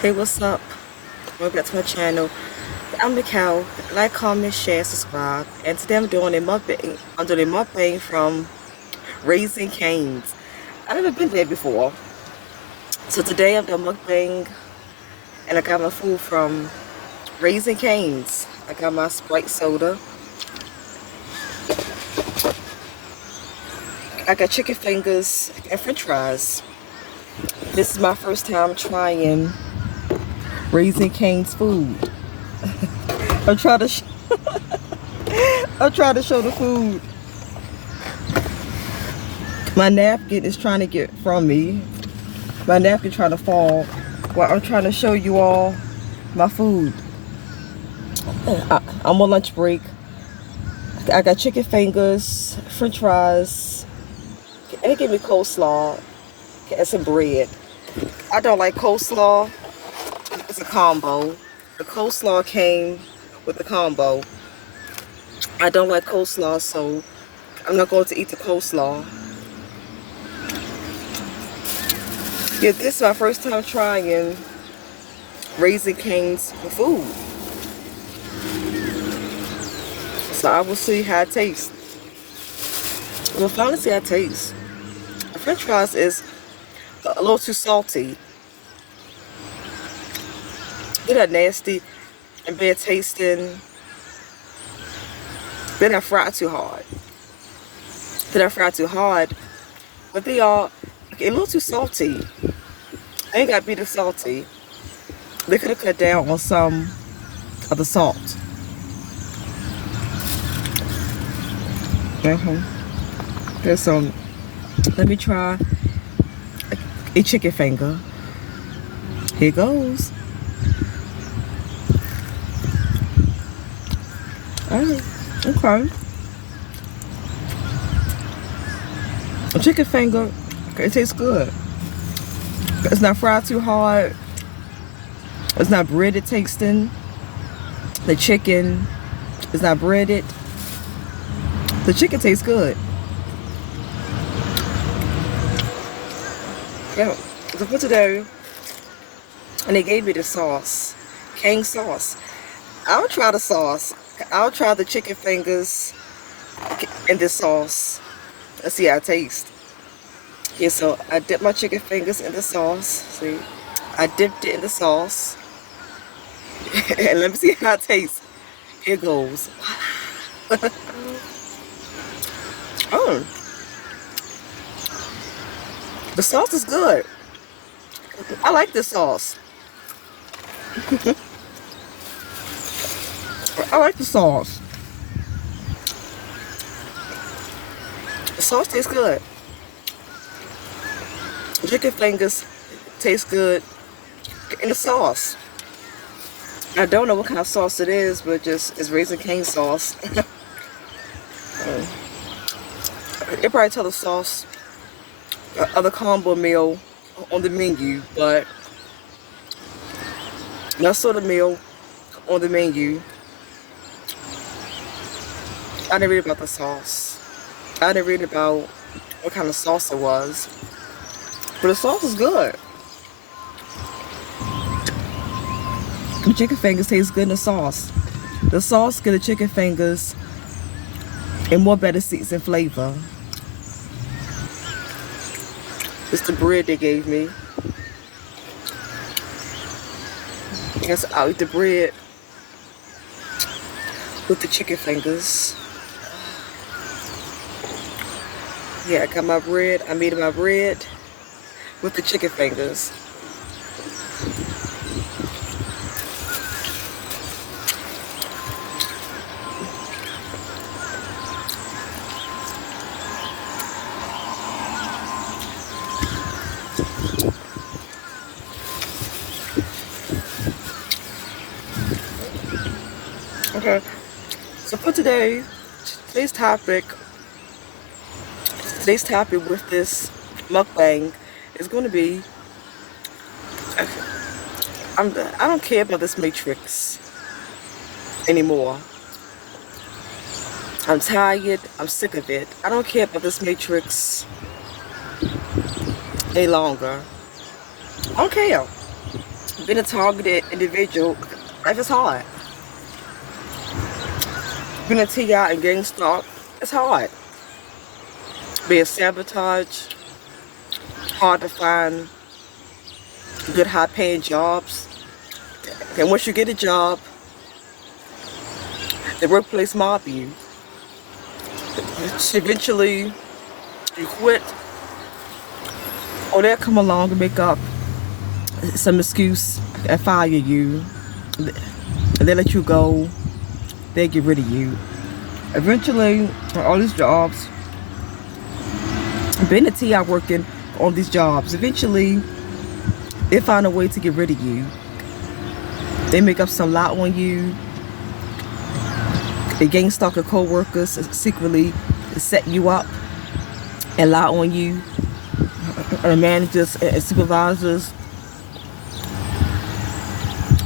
Hey, what's up? Welcome back to my channel. I'm the cow. Like, comment, share, subscribe. And today I'm doing a mukbang. I'm doing a mukbang from Raising Cane's. I've never been there before. So today I'm doing mukbang and I got my food from Raising Cane's. I got my Sprite soda. I got chicken fingers and french fries. This is my first time trying Raising Cane's food. I'm trying to I'm trying to show the food. My napkin is trying to get from me. My napkin trying to fall while I'm trying to show you all my food. I'm on lunch break. I got chicken fingers, french fries, and they gave me coleslaw and some bread. I don't like coleslaw. It's a combo. The coleslaw came with the combo. I don't like coleslaw, so I'm not going to eat the coleslaw. Yeah, this is my first time trying Raising Cane's for food. So I will see how it tastes. We'll finally see how it tastes. The french fries is a little too salty. They're not nasty and bad tasting. They're not fried too hard. They're not fried too hard. But they are a little too salty. They ain't got to be this salty. They could have cut down on some of the salt. Okay, so let me try a chicken finger. Here goes. Alright, okay. A chicken finger, it tastes good. It's not fried too hard. It's not breaded tasting. The chicken is not breaded. The chicken tastes good. Yeah, so for today, and they gave me the sauce, King sauce. I'll try the sauce. I'll try the chicken fingers in this sauce. Let's see how it tastes. Yeah, so I dipped my chicken fingers in the sauce. See, I dipped it in the sauce. And let me see how it tastes. Here goes. Oh, the sauce is good. I like this sauce. I like the sauce. The sauce tastes good. Chicken fingers taste good in the sauce. I don't know what kind of sauce it is, but it's Raising Cane sauce. They probably tell the sauce of the combo meal on the menu, but I saw the meal on the menu. I didn't read about the sauce. I didn't read about what kind of sauce it was. But the sauce is good. The chicken fingers taste good in the sauce. The sauce gives the chicken fingers a more better seasoned flavor. It's the bread they gave me. Yes, I'll eat the bread with the chicken fingers. Yeah, I got my bread. I made my bread with the chicken fingers. Okay, so for today's topic with this mukbang is going to be, I don't care about this matrix anymore. I'm tired, I'm sick of it. I don't care about this matrix any longer. I don't care. Being a targeted individual, life is hard. Being a TI and getting stalked, it's hard. Being sabotaged, hard to find good high-paying jobs. And once you get a job, the workplace mob you. Eventually, you quit, or they'll come along and make up some excuse and fire you. And they let you go. They get rid of you. Eventually, all these jobs, being a TI working on these jobs, eventually they find a way to get rid of you. They make up some lie on you. They gang stalker co-workers secretly set you up and lie on you. The managers and supervisors.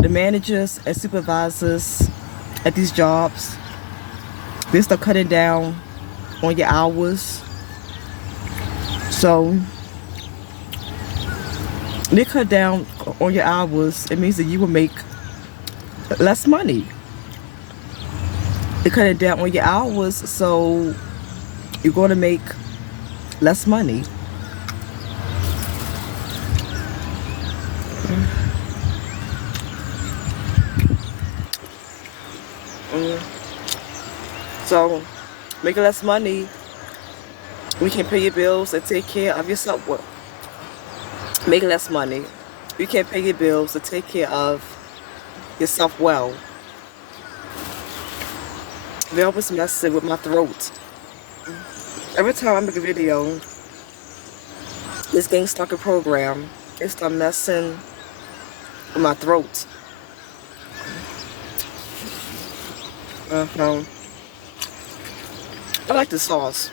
The managers and supervisors at these jobs, they start cutting down on your hours. So they cut down on your hours. It means that you will make less money. They cut it down on your hours, so you're going to make less money. So, making less money, we can pay your bills and take care of yourself. Well, make less money, you can't pay your bills to take care of yourself well. They always messing with my throat. Every time I make a video, this gang stalker program, it start messing with my throat. I like the sauce.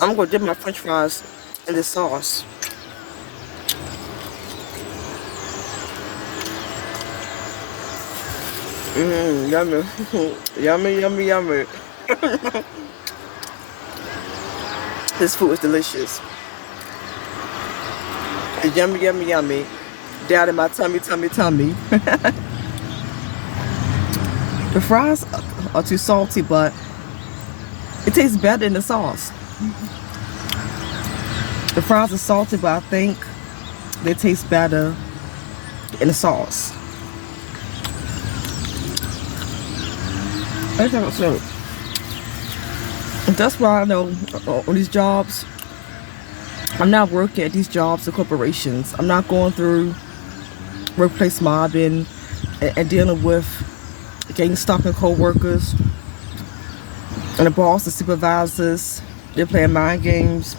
I'm gonna dip my French fries in this sauce. Yummy. Yummy, yummy, yummy. This food is delicious. It's yummy, yummy, yummy. Down in my tummy, tummy, tummy. The fries are too salty, but it tastes better in the sauce. The fries are salty, but I think they taste better in the sauce. That's why I know on these jobs, I'm not working at these jobs or corporations. I'm not going through workplace mobbing and dealing with gang stalking co-workers and the boss, the supervisors. They're playing mind games.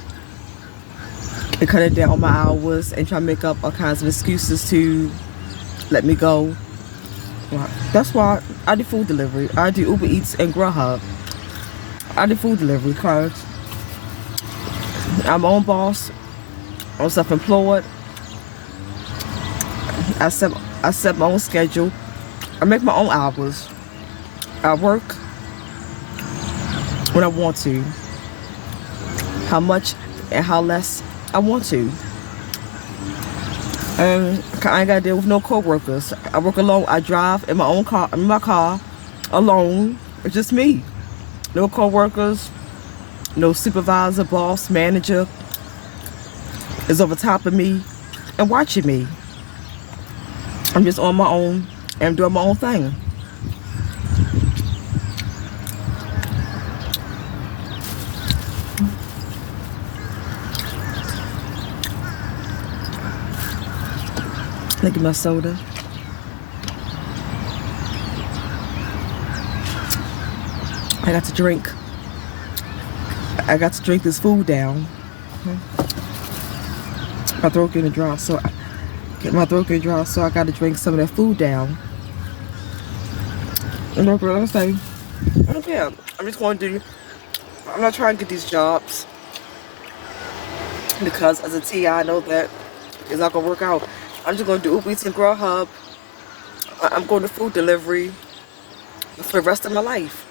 They're cutting down my hours and trying to make up all kinds of excuses to let me go. That's why I do food delivery. I do Uber Eats and Grubhub. I do food delivery because I'm my own boss. I'm self-employed. I set my own schedule. I make my own hours. I work when I want to. How much and how less I want to. And I ain't gotta deal with no co-workers. I work alone. I drive in my own car, in my car, alone. It's just me. No co-workers, no supervisor, boss, manager is over top of me and watching me. I'm just on my own and doing my own thing. Look at my soda. I got to drink. I got to drink this food down. My throat getting dry, so I got to drink some of that food down. And like I say, yeah, I'm just going to do. I'm not trying to get these jobs because as a TI, I know that it's not gonna work out. I'm just going to do Uber Eats and Grubhub. I'm going to food delivery for the rest of my life.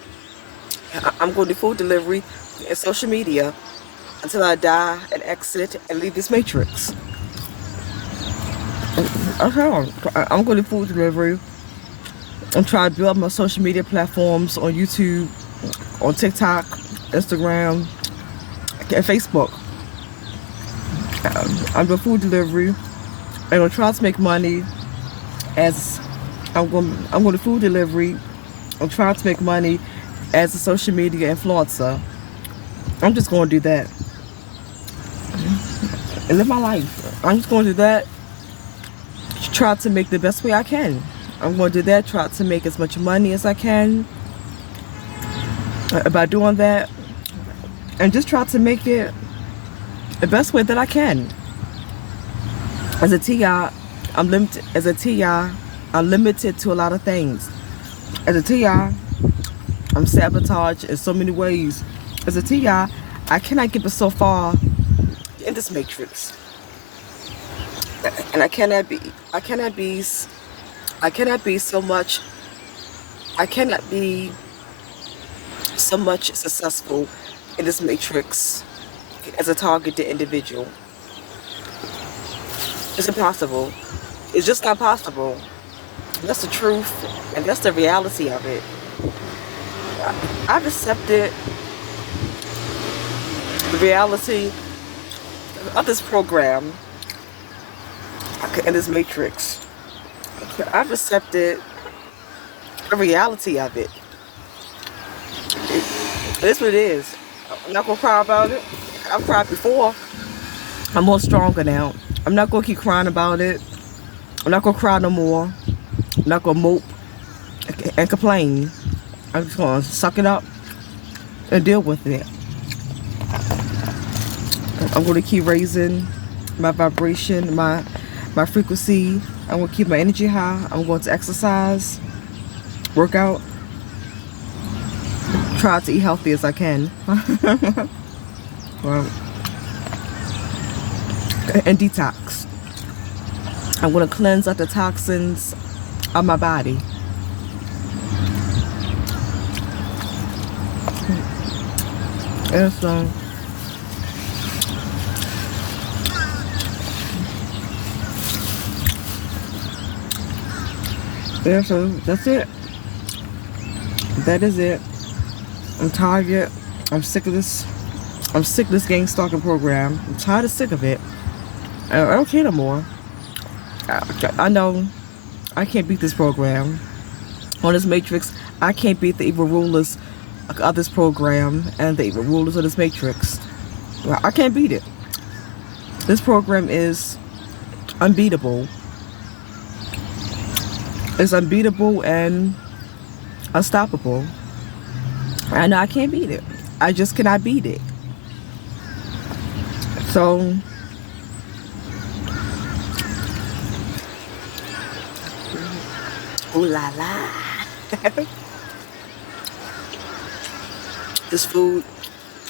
I'm going to food delivery and social media until I die and exit and leave this matrix. I'm going to food delivery. I'm trying to build my social media platforms on YouTube, on TikTok, Instagram, and Facebook. I'm doing food delivery. I'm gonna try to make money as I'm going to food delivery. I'm trying to make money as a social media influencer. I'm just going to do that and live my life. I'm just going to do that. Try to make the best way I can. I'm going to do that. Try to make as much money as I can by doing that, and just try to make it the best way that I can. As a TI, I'm limited. As a TI, I'm limited to a lot of things. As a TI, I'm sabotaged in so many ways. As a TI, I cannot get so far in this matrix, and I cannot be so much successful in this matrix as a targeted individual. It's impossible. It's just not possible. That's the truth, and that's the reality of it. I've accepted the reality of this program in this matrix. I've accepted the reality of it. It's what it is. I'm not gonna cry about it. I've cried before. I'm more stronger now. I'm not gonna keep crying about it. I'm not gonna cry no more. I'm not gonna mope and complain. I'm just gonna suck it up and deal with it. I'm gonna keep raising my vibration, my frequency. I'm gonna keep my energy high. I'm going to exercise, work out, try to eat healthy as I can. Well, and detox. I'm gonna cleanse out the toxins of my body. And so yeah, so that's it. That is it. I'm tired. I'm sick of this. I'm sick of this gang stalking program. I'm tired of sick of it. I don't care no more. I know I can't beat this program. On this matrix, I can't beat the evil rulers of this program and the evil rulers of this matrix. I can't beat it. This program is unbeatable. It's unbeatable and unstoppable. I know I can't beat it. I just cannot beat it. So ooh la la. This food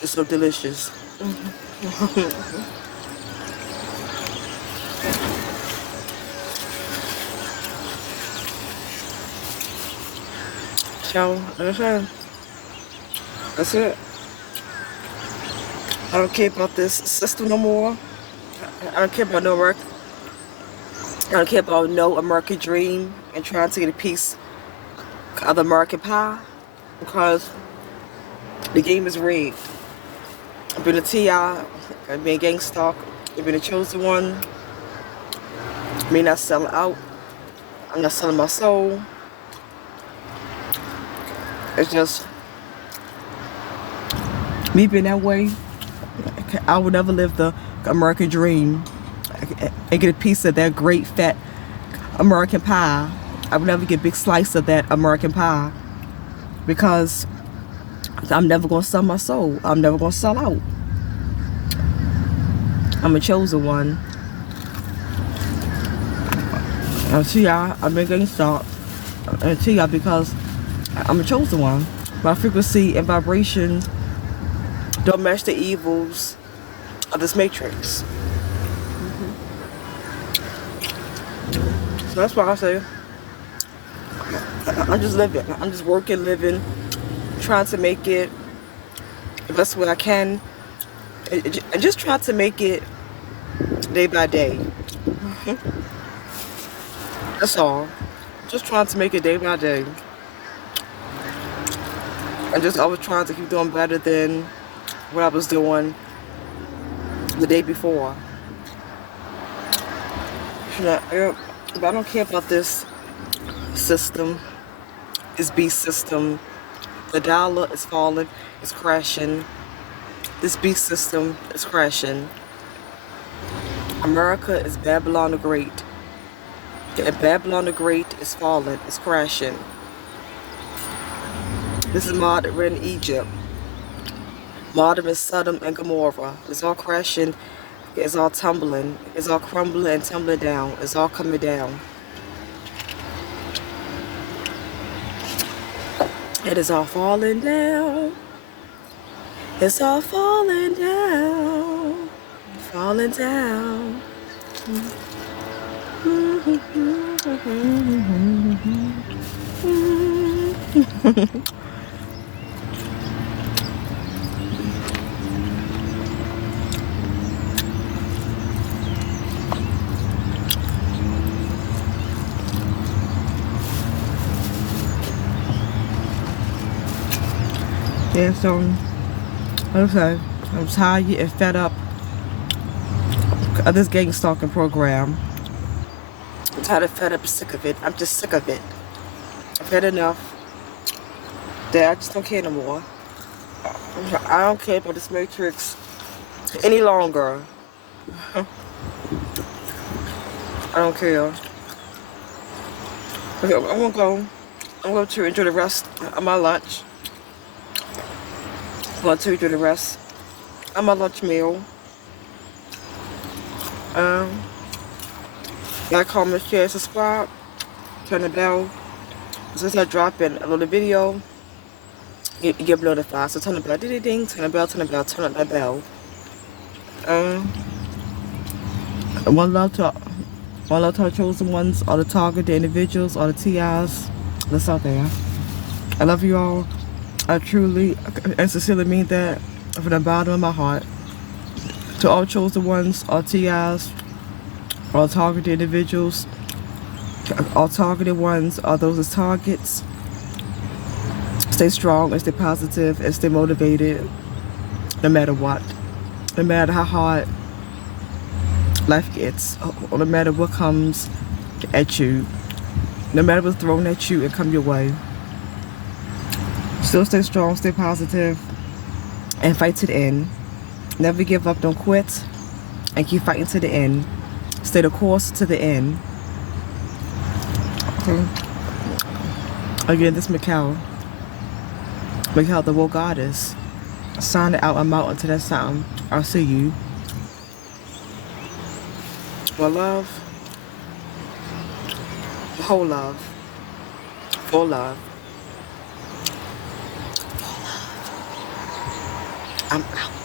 is so delicious. So that's it. I don't care about this system no more. I don't care about no work. I don't care about no American dream and trying to get a piece of the American pie, because the game is rigged. I've been a TI, I've been a gang stalk, I've been a chosen one. I may not sell out. I'm not selling my soul. It's just me being that way. I would never live the American dream and get a piece of that great fat American pie. I would never get a big slice of that American pie, because I'm never going to sell my soul. I'm never going to sell out. I'm a chosen one. And to y'all, I've been getting stalked. And to y'all, because I'm a chosen one. My frequency and vibration don't match the evils of this matrix. So that's why I say I'm just living. I'm just working, living, trying to make it the best way I can, and just try to make it day by day. That's all. Just trying to make it day by day. And just always trying to keep doing better than what I was doing the day before. But I don't care about this system, this beast system. The dollar is falling, it's crashing. This beast system is crashing. America is Babylon the Great. And Babylon the Great is falling, it's crashing. This is modern Egypt. Modern Sodom and Gomorrah. It's all crashing, it's all tumbling, it's all crumbling and tumbling down, it's all coming down. It is all falling down. It's all falling down. Falling down. Yeah, so okay, I'm tired and fed up of this gang stalking program. I'm tired and fed up, sick of it. I'm just sick of it. I've had enough. That I just don't care no more. I don't care about this matrix any longer. I don't care. Okay, I'm going to enjoy the rest of my lunch. I'm going to enjoy the rest of my lunch meal. Like, comment, share, subscribe, turn the bell. Since I drop in a little video, you get notified. So turn the bell, ding ding, turn the bell, turn the bell, turn up that bell. One love to our chosen ones, all the targeted individuals, all the TIs that's out there. I love you all. I truly and sincerely mean that from the bottom of my heart. To all chosen ones, all TIs, all targeted individuals, all targeted ones, all those as targets. Stay strong and stay positive and stay motivated no matter what. No matter how hard life gets, or no matter what comes at you, no matter what's thrown at you and come your way. Still stay strong, stay positive, and fight to the end. Never give up, don't quit, and keep fighting to the end. Stay the course to the end. Okay. Again, this is Mikkel, the Woe Goddess. Signing out, I'm out until next time. I'll see you. Well, love, whole love, full love. I'm out.